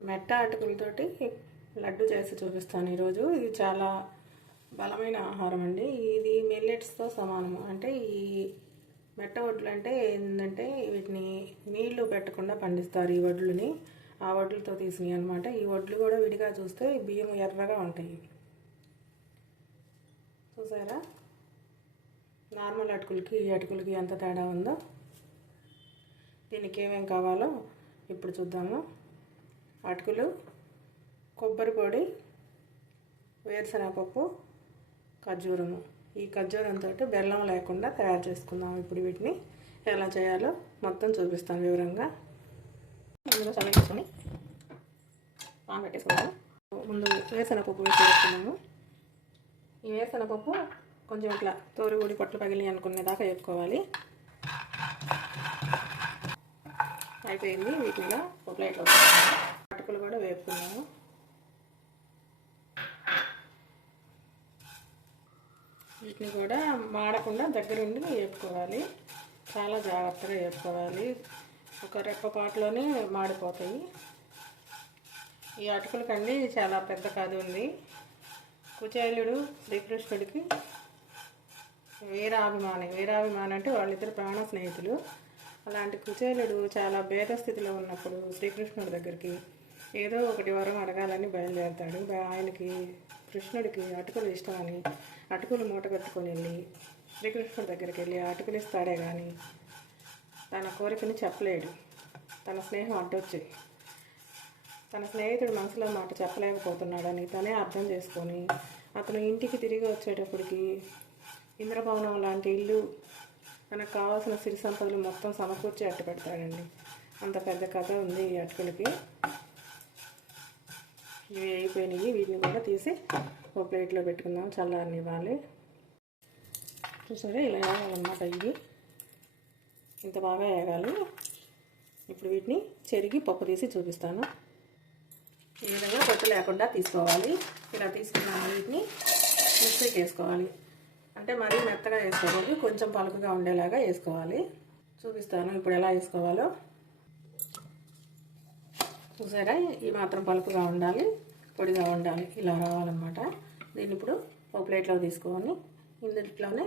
మెట్ట అటుకులతోటి లడ్డు చేసి చూపిస్తాను ఈరోజు. ఇది చాలా బలమైన ఆహారం అండి. ఇది మిల్లెట్స్తో సమానము. అంటే ఈ మెట్ట వడ్లు అంటే ఏంటంటే వీటిని నీళ్లు పెట్టకుండా పండిస్తారు. ఈ వడ్లుని ఆ వడ్లతో తీసినాయి అనమాట. ఈ వడ్లు కూడా విడిగా చూస్తే బియ్యం ఎర్రగా ఉంటాయి. చూసారా నార్మల్ అటుకులకి ఈ అటుకులకి ఎంత తేడా ఉందో. దీనికి ఏమేమి కావాలో ఇప్పుడు చూద్దాము. అటుకులు, కొబ్బరి పొడి, వేరుశనగపప్పు, ఖర్జూరము. ఈ ఖర్జూరంతో బెల్లం లేకుండా తయారు చేసుకుందాం. ఇప్పుడు వీటిని ఎలా చేయాలో మొత్తం చూపిస్తాను వివరంగా. ముందుగా చల్ల వేసుకొని పాన్ పెట్టేసుకుందాము. ముందు వేరుశనగపప్పు వేసి వేసుకున్నాము. ఈ వేరుశనగపప్పు కొంచెం ఇట్లా తోరుగూడి పొట్లు పగిలి అనుకునేదాకా వేపుకోవాలి. అయిపోయింది. వీటిని ఒక ప్లేట్లో అటుకులు కూడా వేపుకున్నాము. వీటిని కూడా మాడకుండా దగ్గరుండి వేపుకోవాలి. చాలా జాగ్రత్తగా వేపుకోవాలి. ఒక రెప్పపాటులోనే మాడిపోతాయి. ఈ అటుకులకండి చాలా పెద్ద కథ ఉంది. కుచేలుడు శ్రీకృష్ణుడికి వీరాభిమాని అంటే వాళ్ళిద్దరు ప్రాణ స్నేహితులు. అలాంటి కుచేలుడు చాలా భేద స్థితిలో ఉన్నప్పుడు శ్రీకృష్ణుడి దగ్గరికి ఏదో ఒకటి వరం అడగాలని బయలుదేరుతాడు. ఆయనకి కృష్ణుడికి అటుకులు ఇష్టమని అటుకులు మూట కట్టుకొని వెళ్ళి శ్రీకృష్ణుడి దగ్గరికి వెళ్ళి అటుకులు ఇస్తాడే కానీ తన కోరికని చెప్పలేడు. తన స్నేహం అడ్డొచ్చి తన స్నేహితుడు మనసులో మాట చెప్పలేకపోతున్నాడని తనే అర్థం చేసుకొని అతను ఇంటికి తిరిగి వచ్చేటప్పటికి ఇంద్రభవనం లాంటి ఇల్లు, తనకు కావాల్సిన సిరి సంపదలు మొత్తం సమకూర్చి అట్టు పెడతాడండి. అంత పెద్ద కథ ఉంది ఈ అటుకులకి. ఇవి అయిపోయినాయి. వీటిని కూడా తీసి ఒక ప్లేట్లో పెట్టుకుందాం. చల్లారనివ్వాలి. చూసారా ఇలా వేగాలన్నమాట. ఇవి ఇంత బాగా వేగాలి. ఇప్పుడు వీటిని చెరిగి పప్పు తీసి చూపిస్తాను. ఈ విధంగా పొట్టు లేకుండా తీసుకోవాలి. ఇలా తీసుకున్నాము. వీటిని మిక్సీకి వేసుకోవాలి. అంటే మరీ మెత్తగా వేసుకోవాలి, కొంచెం పలుకుగా ఉండేలాగా వేసుకోవాలి. చూపిస్తాను ఇప్పుడు ఎలా వేసుకోవాలో. చూసారా ఈ మాత్రం పలుకుగా ఉండాలి, పొడిగా ఉండాలి. ఇలా రావాలన్నమాట. దీన్ని ఇప్పుడు ఒక ప్లేట్లో తీసుకొని ఇందులోనే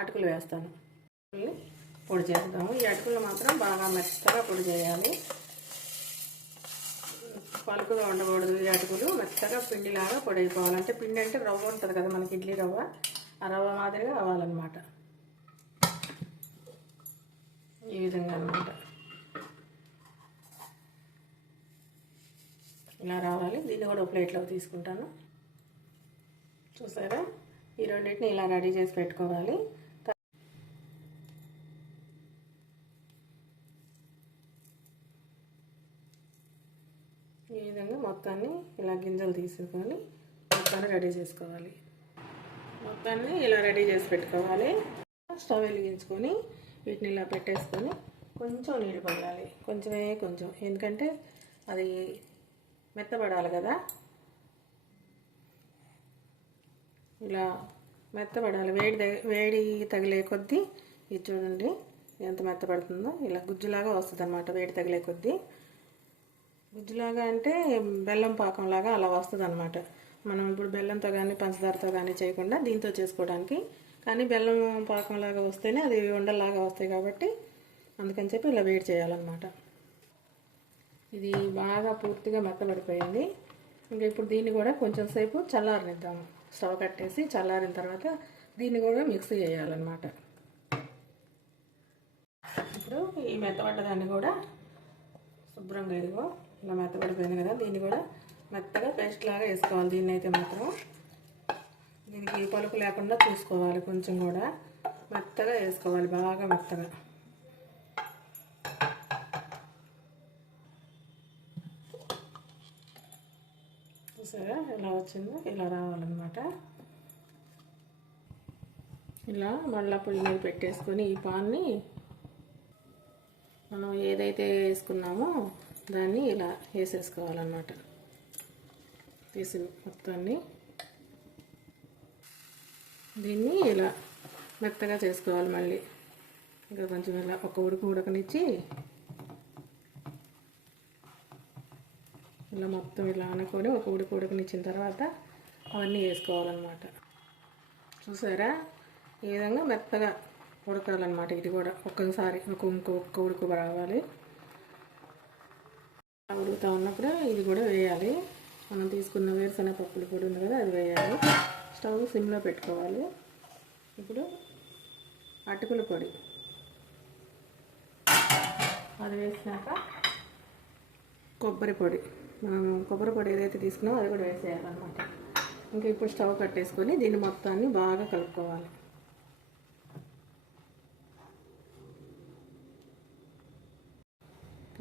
అటుకులు వేస్తాను. పొడి చేద్దాము. ఈ అటుకులు మాత్రం బాగా మెత్తగా పొడి చేయాలి. పలుకుగా ఉండకూడదు. ఈ అటుకులు మెత్తగా పిండిలాగా పొడి అయిపోవాలి. అంటే పిండి అంటే రవ్వ ఉంటుంది కదా మనకి, ఇడ్లీ రవ్వ, ఆ రవ్వ మాదిరిగా అవ్వాలన్నమాట. ఈ విధంగా అన్నమాట. ఇలా రావాలి. దీన్ని కూడా ఒక ప్లేట్లో తీసుకుంటాను. చూసారా ఈ రెండింటిని ఇలా రెడీ చేసి పెట్టుకోవాలి. ఈ విధంగా మొత్తాన్ని ఇలా గింజలు తీసుకొని మొత్తాన్ని రెడీ చేసుకోవాలి. మొత్తాన్ని ఇలా రెడీ చేసి పెట్టుకోవాలి. స్టవ్ వెలిగించుకొని వీటిని ఇలా పెట్టేసుకొని కొంచెం నీళ్ళు పడాలి. కొంచెం, ఎందుకంటే అది మెత్తపడాలి కదా. ఇలా మెత్తపడాలి. వేడి తగిలే కొద్దీ ఇది చూడండి ఎంత మెత్తపడుతుందో. ఇలా గుజ్జులాగా వస్తుంది అన్నమాట. వేడి తగిలే కొద్దీ గుజ్జులాగా అంటే బెల్లం పాకంలాగా అలా వస్తుంది అన్నమాట. మనం ఇప్పుడు బెల్లంతో కానీ పంచదారతో కానీ చేయకుండా దీంతో చేసుకోవడానికి. కానీ బెల్లం పాకంలాగా వస్తేనే అది ఉండల్లాగా వస్తాయి కాబట్టి అందుకని చెప్పి ఇలా వేడి చేయాలన్నమాట. ఇది బాగా పూర్తిగా మెత్తబడిపోయింది. ఇంకా ఇప్పుడు దీన్ని కూడా కొంచెం సేపు చల్లారనిద్దాము. స్టవ్ కట్టేసి చల్లారిన తర్వాత దీన్ని కూడా మిక్సీ చేయాలన్నమాట. ఇప్పుడు ఈ మెత్తబడ్డదాన్ని కూడా శుభ్రంగా ఇదిగో ఇలా మెత్తబడిపోయింది కదా, దీన్ని కూడా మెత్తగా పేస్ట్ లాగా వేసుకోవాలి. దీన్ని అయితే మాత్రం దీనికి పలుకు లేకుండా చూసుకోవాలి. కొంచెం కూడా మెత్తగా వేసుకోవాలి, బాగా మెత్తగా. చూసారా ఎలా వచ్చిందో, ఇలా రావాలన్నమాట. ఇలా మళ్ళీ పొయ్యి మీద పెట్టేసుకొని ఈ పాన్ని మనం ఏదైతే వేసుకున్నామో దాన్ని ఇలా వేసేసుకోవాలన్నమాట. తీసి మొత్తాన్ని దీన్ని ఇలా మెత్తగా చేసుకోవాలి. మళ్ళీ ఇంకా కొంచెం ఇలా ఒక ఉడకనిచ్చి ఇలా మొత్తం ఇలా అనుకొని ఒక ఉడకనిచ్చిన తర్వాత అవన్నీ వేసుకోవాలన్నమాట. చూసారా, ఈ విధంగా మెత్తగా ఉడకాలన్నమాట. ఇది కూడా ఒక్కసారి ఒక్క ఉడుకు రావాలి. ఉడుకుతూ ఉన్నప్పుడు ఇది కూడా వేయాలి. మనం తీసుకున్న వేరుశనగ పప్పుల పొడి ఉంది కదా, అది వేయాలి. స్టవ్ సిమ్లో పెట్టుకోవాలి. ఇప్పుడు అటుకుల పొడి అది వేసినాక కొబ్బరి పొడి, మనం కొబ్బరి పొడి ఏదైతే తీసుకున్నామో అది కూడా వేసేయాలన్నమాట. ఇంకా ఇప్పుడు స్టవ్ కట్టేసుకొని దీన్ని మొత్తాన్ని బాగా కలుపుకోవాలి.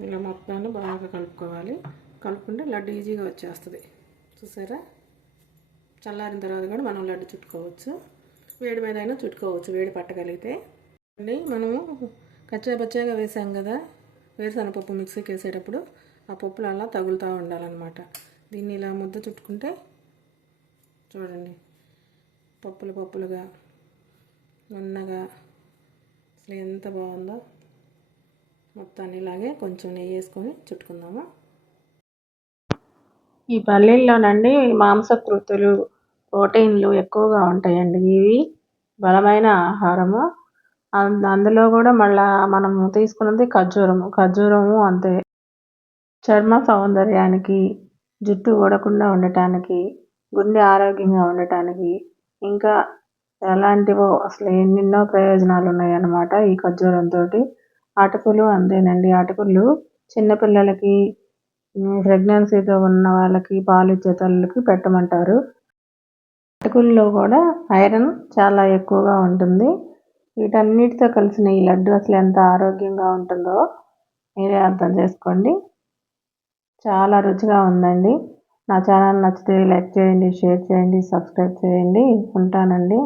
ఇలా మొత్తాన్ని బాగా కలుపుకోవాలి. కలుపుకుంటే లడ్డు ఈజీగా వచ్చేస్తుంది. చూసారా, చల్లారిన తర్వాత కూడా మనం లడ్డు చుట్టుకోవచ్చు. వేడి మీద అయినా చుట్టుకోవచ్చు, వేడి పట్టగలిగితే. మనము కచ్చాపచ్చాగా వేసాం కదా వేరుశనగపప్పు, మిక్సీకి వేసేటప్పుడు ఆ పప్పులు అలా తగులుతూ ఉండాలన్నమాట. దీన్ని ఇలా ముద్ద చుట్టుకుంటే చూడండి, పప్పులుగా నున్నగా అసలు ఎంత బాగుందో. మొత్తాన్ని ఇలాగే కొంచెం నెయ్యి వేసుకొని చుట్టుకుందాము. ఈ పల్లీల్లోనండి మాంసకృతులు, ప్రోటీన్లు ఎక్కువగా ఉంటాయండి. ఇవి బలమైన ఆహారము. అందులో కూడా మళ్ళీ మనం తీసుకున్నది ఖర్జూరము అంతే. చర్మ సౌందర్యానికి, జుట్టు ఊడకుండా ఉండటానికి, గుండె ఆరోగ్యంగా ఉండటానికి, ఇంకా ఎలాంటివో అసలు ఎన్నెన్నో ప్రయోజనాలు ఉన్నాయన్నమాట ఈ ఖర్జూరంతో. అటుకులు అంతేనండి. అటుకులు చిన్నపిల్లలకి, ప్రెగ్నెన్సీతో ఉన్న వాళ్ళకి, పాలిచ్చే తల్లులకి పెట్టమంటారు. అటుకుల్లో కూడా ఐరన్ చాలా ఎక్కువగా ఉంటుంది. వీటన్నిటితో కలిసిన ఈ లడ్డు అసలు ఎంత ఆరోగ్యంగా ఉంటుందో మీరే అర్థం చేసుకోండి. చాలా రుచిగా ఉందండి. నా ఛానల్ నచ్చితే లైక్ చేయండి, షేర్ చేయండి, సబ్స్క్రైబ్ చేయండి. ఉంటానండి.